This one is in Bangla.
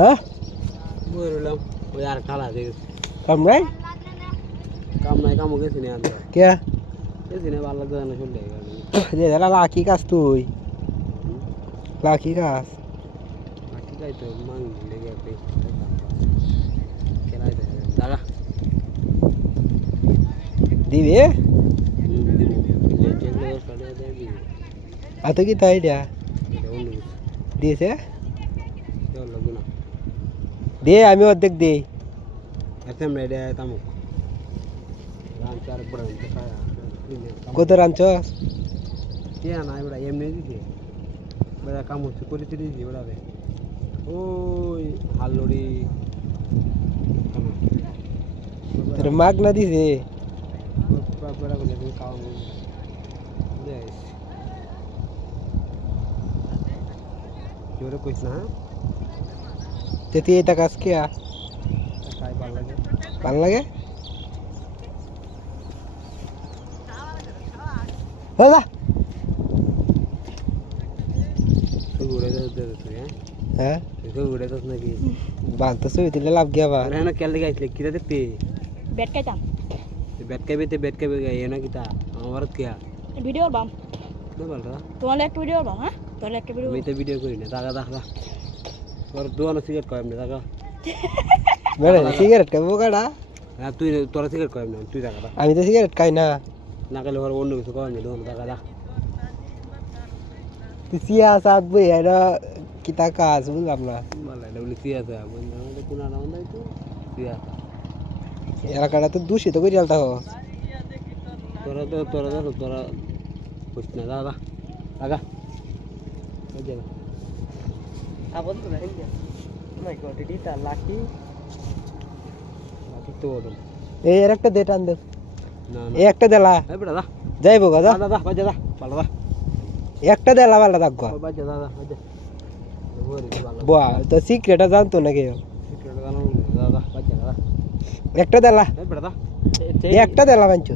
হ্যাঁ বললাম ওই আর ঠালা দেখে কাম নাই কামও গেছি না আর কে গেছি না ভালো লাগে না চলে যে দাদা লাকি কাজ তুই লাকি কাজ ঠিক আছে তো মাং লেগে আপনি খেলাই দেয় দাদা দিবি যেগুলো সাড়ে দেবি এত কি তাই দিয়া এটা অন্য কিছু দিয়েছে কেউ লাগবে না দে আমি অর্ধেক দিই এত আমরা এটা তামুক রাম চার বড় কত রাঞ্চ কে না এবার এমনি দিছে বেড়া কাম হচ্ছে করে দিয়েছি ওরা রে ওই হালড়ি তোর মাগ না দিছে বেড়া করে তুমি খাওয়া জোরে কইস না তে তুই এটা কাজ কে খাই ভালো লাগে ভাল লাগে দাদা তুই ঘুরে যাস তুই হ্যাঁ তুই ঘুরে যাস নাকি বান্ত ছবি তুলে লাভ গিয়া বা হ্যাঁ কেলে গাইছিলে কিরা দেখতে বেট খাইতাম বেট খাইবে গাই না কিতা আমার কিয়া ভিডিও বাম না বলরা তোমার একটা ভিডিও বাম হ্যাঁ তোর একটা ভিডিও আমি তো ভিডিও করি না দাগা দাগা তোর দোয়ানো সিগারেট কয় এমনি দাগা বেড়ে সিগারেট খাবো কাটা হ্যাঁ তুই তোরা সিগারেট কয় এমনি তুই দাগা আমি তো সিগারেট খাই না না খাইলে ওর অন্য কিছু কয় এমনি দোয়ানো দাগা দা তুই সিয়া সাত বই এটা কিতা কাজ বুঝলাম না ভালো এটা বলি সিয়া আছে আমাদের কোন নাম নাই তো সিয়া এলাকাটা তো দূষিত করে চলতে হবে তোরা কইস না দাদা দাগা ওই জায়গা আপন তো নাই মাই গড এটা লাকি বাকি তো ওদম এই এর একটা দে টান দে না এই একটা দেলা এই বেটা দা যাইবো গাদা দাদা বাজা দা ভালো দা একটা দেলা ভালো থাকবো বাজা দাদা বাজা ওরে ভালো বাহ তো সিক্রেটটা জানতো না কেউ সিগারেট গানো দাদা বাজা দাদা একটা দেলা এই বেটা দা একটা দেলা বাঞ্চো